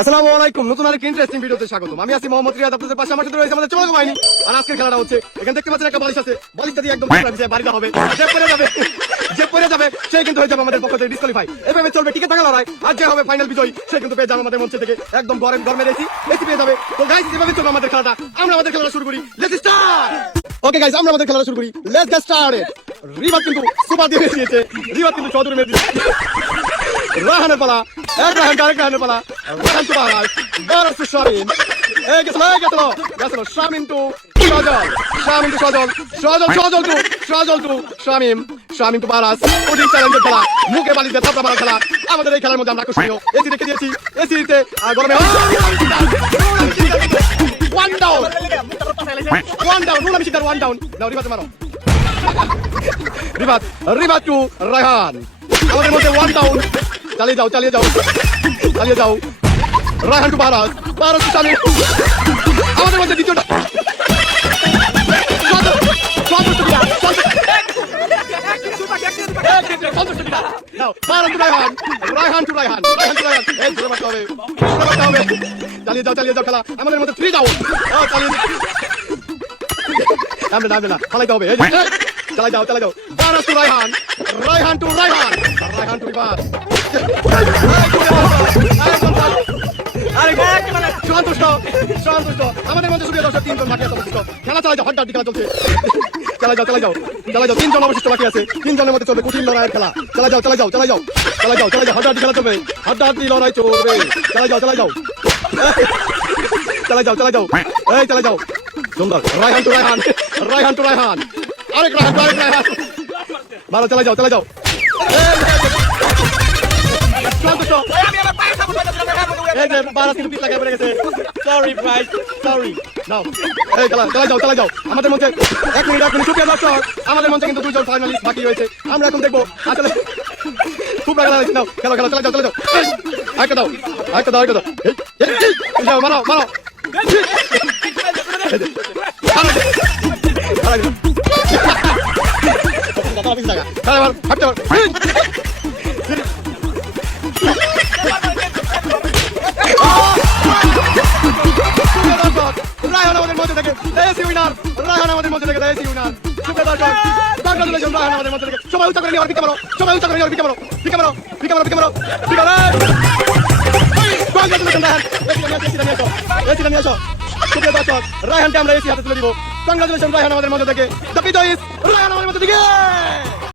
আসসালামু আলাইকুম, নতুন আরেকটি ইন্টারেস্টিং ভিডিওতে স্বাগতম। আমি আছি মোহাম্মদ রিয়াদ, আপনাদের পাশে আমার সাথে রয়েছে আমাদের চমক বাহিনী। আর আজকের খেলাটা হচ্ছে, এখানে দেখতে পাচ্ছেন একটা বালিশ আছে, বালিশটা দিয়ে একদম বাড়িতে হবে, যে পড়ে যাবে সে কিন্তু হয়ে যাবে আমাদের পক্ষ থেকে ডিসকোয়ালিফাই। এভাবে চলবে টিকে থাকা লড়াই, আর যে হবে ফাইনাল বিজয়ী সে কিন্তু পেয়ে যাবে আমাদের মঞ্চ থেকে একদম গরমের এসি পেয়ে যাবে। তো গাইস, এভাবে চলবে আমাদের খেলাটা। আমরা আমাদের খেলাটা শুরু করি, লেটস স্টার্ট। ওকে গাইস, আমরা আমাদের খেলাটা শুরু করি, লেটস গেট স্টার্টেড। রিবাত কিন্তু সুপার দিয়ে দিয়েছে, রিবাত কিন্তু চৌধুরী মেরে দিয়েছে। রাহানের পালা, এক রাহান আরেক রাহানের পালা, রাহান টু বারাস, বারাস টু শামিম, গেছিল শামিম টু সজল, শামিম টু সজল টু শামিম, শামিম টু বারাস। কঠিন চ্যালেঞ্জের খেলা, মুখে বালিতে থাপড়া মারা খেলা। আমাদের এই খেলার মধ্যে আমরা আকর্ষণীয় এসি রেখে দিয়েছি, এসিতে গরমে ওয়ান ডাউন, রুল আমি শিকার, ওয়ান ডাউন। নাও রিবাত মারো, রিবাত টু রায়হান, আমাদের মধ্যে ওয়ান ডাউন। চালিয়ে যাও। রায়হান টু বারাস টু শামিম, আমাদের মধ্যে দ্বিতীয়টা। রায়হান টু রায়হান, এই ধরে মারতে হবে। চালিয়ে যাও খেলা, আমাদের মধ্যে 3 ডাউন। নামবে না, ফালাইতে হবে। চালাই যাও। বারাস টু রায়হান টু রিবাত। সন্তুষ্ট। আমাদের মধ্যে সুবিধা দর্শক 3 জন বাকি আছে অবশিষ্ট। খেলা চালাই যাও, হাড্ডাহাড্ডি খেলা চলছে। চালাই যাও। 3 জন অবশিষ্ট বাকি আছে, 3 জনের মধ্যে চলবে কঠিন লড়াইয়ের খেলা। চালাই যাও, হাড্ডাহাড্ডি খেলা চলবে, হাড্ডাহাড্ডি লড়াই চলবে। চালাই যাও। এই চালাই যাও। সুন্দর। রায়হান টু রায়হান, আরেক রায়হান। ভালো, চালাই যাও। সন্তুষ্ট। এই যে বারাস কিন্তু পিছ লাগিয়ে পড়ে গেছে। সরি। নাও, এই চালাই যাও। আমাদের মধ্যে 1 মিনিট সুপ্রিয় দর্শক, আমাদের মধ্যে কিন্তু 2 জন ফাইনালিস্ট বাকি রয়েছে। আমরা এখন দেখবো আসলে খুব লাগা লাগছে। নাও, খেলো, চালাই যাও। আরেকটা দাও। এই মারো। রায়হান আমাদের মধ্যে থেকে এসি উইনার। সুপ্রিয় দর্শক, কংগ্রাচুলেশন রায়হান আমাদের মধ্যে থেকে। সবাই উচ্চ করে নিয়ে পিকে মারো। কংগ্রাচুলেশন রায়হান, এসিটা নিয়ে আসো। সুপ্রিয় দর্শক, রায়হানকে আমরা এসি হাতে তুলে দিব। কংগ্রাচুলেশন রায়হান আমাদের মধ্যে থেকে। দ্য বিজয় ইজ রায়হান আমাদের মধ্যে থেকে।